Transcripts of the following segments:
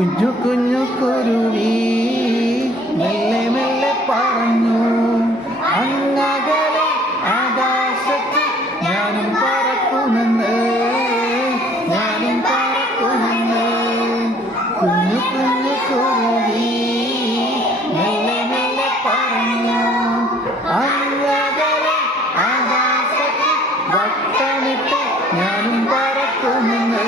കുഞ്ഞു കുഞ്ഞു കുരുവി മെല്ലെ മെല്ലെ പറഞ്ഞു, അങ്ങകലെ ആകാശത്ത് ഞാനും പറക്കുമെന്ന്, ഞാനും പറക്കുമെന്ന്. കുഞ്ഞു കുഞ്ഞു കുരുവി മെല്ലെ മെല്ലെ പറഞ്ഞു, അങ്ങകലെ ആകാശത്ത് വട്ടമിട്ട് ഞാനും പറക്കുമെന്ന്.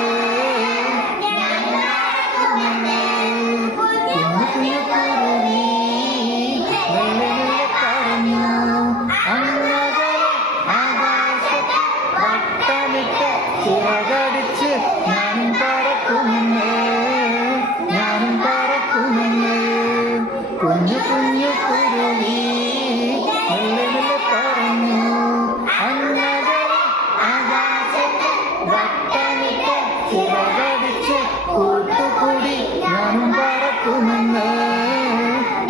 ചിറകടിച്ച് ഞാനും പറക്കുമെന്ന്, ഞാനും പറക്കുമെന്ന്. കുഞ്ഞു കുഞ്ഞു കുരുവി മെല്ലെ മെല്ലെ പറഞ്ഞു, അങ്ങകലെ ആകാശത്ത് വട്ടമിട്ട് ചിറകടിച്ച് കൂട്ടുകൂടി ഞാനും പറക്കുമെന്ന്,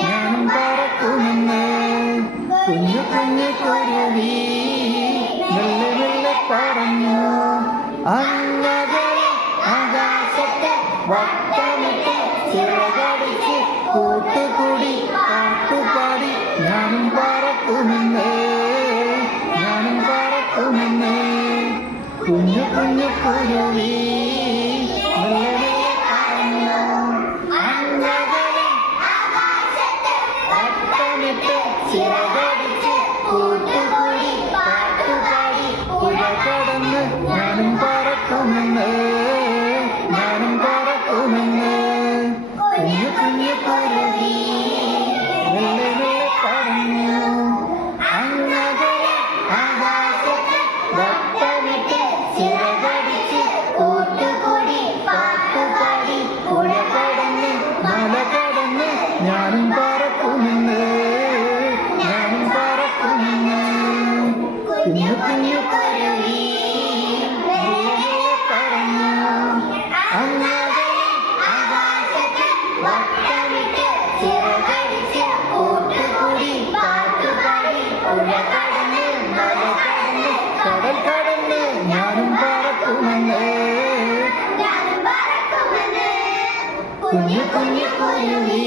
ഞാനും പറക്കുമെന്ന്. കുഞ്ഞു കുഞ്ഞു കുരുവി മെല്ലെ മെല്ലെ പറഞ്ഞു, അങ്ങകലെ ആകാശത്ത് വട്ടമിട്ട് ചിറകടിച്ച് കൂട്ടുകൂടി പാട്ടുപാടി ഞാനും പറക്കുമെന്ന്, ഞാനും പറക്കുമെന്ന്. കുഞ്ഞു കുഞ്ഞു കുരുവി മെല്ലെ മെല്ലെ പറഞ്ഞു, അങ്ങകലെ ആകാശത്ത് വട്ടമിട്ട് ചിറകടിച്ച് കൂട്ടുകൂടി പാട്ടുപാടി പുഴ കടന്ന് ഞാനും പറക്കുമെന്ന്, ഞാനും പറക്കുമെന്ന്. കുഞ്ഞു കുഞ്ഞു കുരുവി മെല്ലെ മെല്ലെ പറഞ്ഞു, അങ്ങകലെ ആകാശത്ത് വട്ടമിട്ട് ചിറകടിച്ച് കൂട്ടുകൂടി പാട്ടുപാടി പുഴ കടന്ന് മല കടന്ന് ഞാനും പറക്കുമെന്ന്, ഞാനും പറക്കുമെന്ന്. കുഞ്ഞു കുഞ്ഞു കുരുവി അങ്ങകലെ ആകാശത്ത് വട്ടമിട്ട് ചിറകടിച്ച് കൂട്ടുകൂടി പാട്ടുപാടി പുഴ കടന്ന് മല കടന്ന് കടൽ കടന്ന് ഞാനും പറക്കുമെന്ന്, ഞാനും പറക്കുമെന്ന്. കുഞ്ഞു കുഞ്ഞു കുരുവി